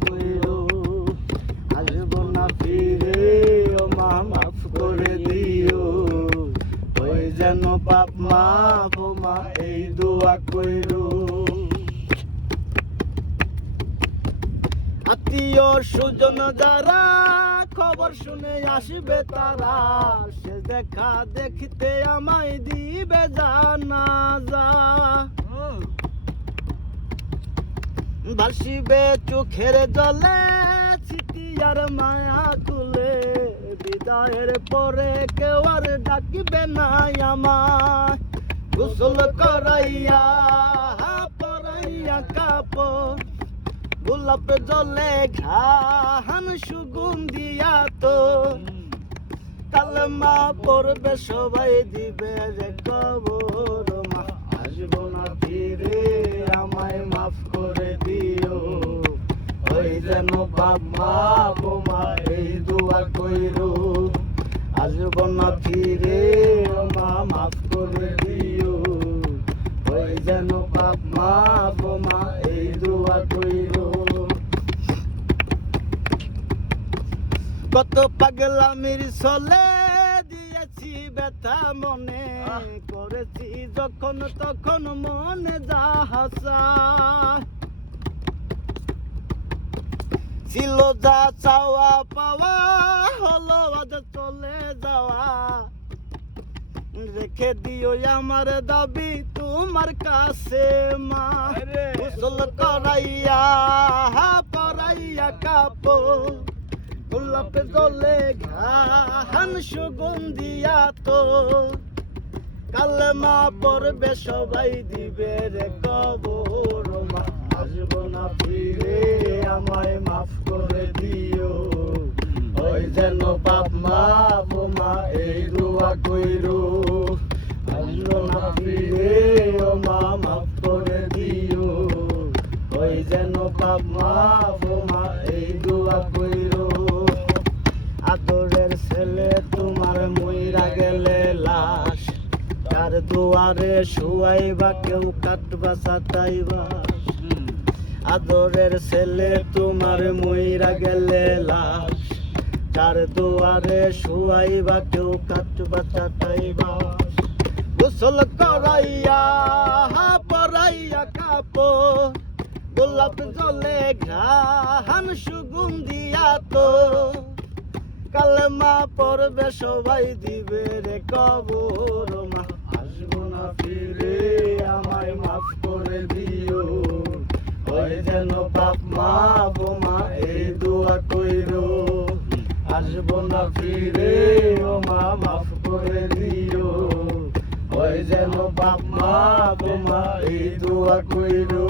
কইরো আসবো না ফিরে ও মা মাফ করে দিও ওই যেন পাপ মাপ ও মা এই দোয়া কইরো আত্মীয় সুজন যারা খবর শুনে আসবে তারা সে দেখা দেখিতে আমায় দিবে জানাজা ভাসিবে চোখের জলে স্মৃতির মায়া তুলে বিদায়ের পরে কেউ আর ডাকিবে না আমায় গোসল করাইয়া পরাইয়া কাপড় গোলাপ জলে ঘান সুগন্ধিয়া তো কালেমা পড়বে সবাই দিবে রে কবর মা আসবো না ফিরে আমায় মাফ করে দিও ওই যেন পাপ মাপ মা এই দোয়া কইরো আসবো না ফিরে মা মাফ করে দিও ওই যেন পাপ মাপ মা এই দোয়া কইরো কত পাগলামির চলে দিয়েছি ব্যথা মনে করেছি যখন তখন মনে যা হাসা ছিল যা চাওয়া পাওয়া হলো আজ চলে যাওয়া রেখে দিও আমার দাবি তোমার কাছে মা গোসল করাইয়া পরাইয়া কাপড় গোলাপ জলে ঘান সুগন্ধিয়া তো কালেমা পড়বে সবাই দিবে রে কবর মা আসবো না ফিরে আমায় মাফ করে দিও ওই যেন পাপ মাপ মা এই দোয়া কইরো আসবো না ফিরে ও মা মাফ করে দিও ওই যেন পাপ মাপ মা এই দোয়া কইরো আদরের ছেলে তোমার মইরা গেলে লাশ কার দুয়ারে শুয়াইবা কেউ কাটবা সাতাইবা আদরের ছেলে তোমার মইরা গেলে লাশ কার দুয়ারে শুয়াইবা কেউ কাটবা চাটাইবা গোসল করাইয়া পরাইয়া কাপড় গোলাপ জলে ঘান সুগন্ধিয়া তো কালেমা পড়বে সবাই দিবে রে কবর মা আসবো না ফিরে আমায় মাফ করে দিও ওই যেন পাপ মাপ মা এই দোয়া কইরো আসবো না ফিরে ও মা মাফ করে দিও ওই যেন পাপ মাপ মা এই দোয়া কইরো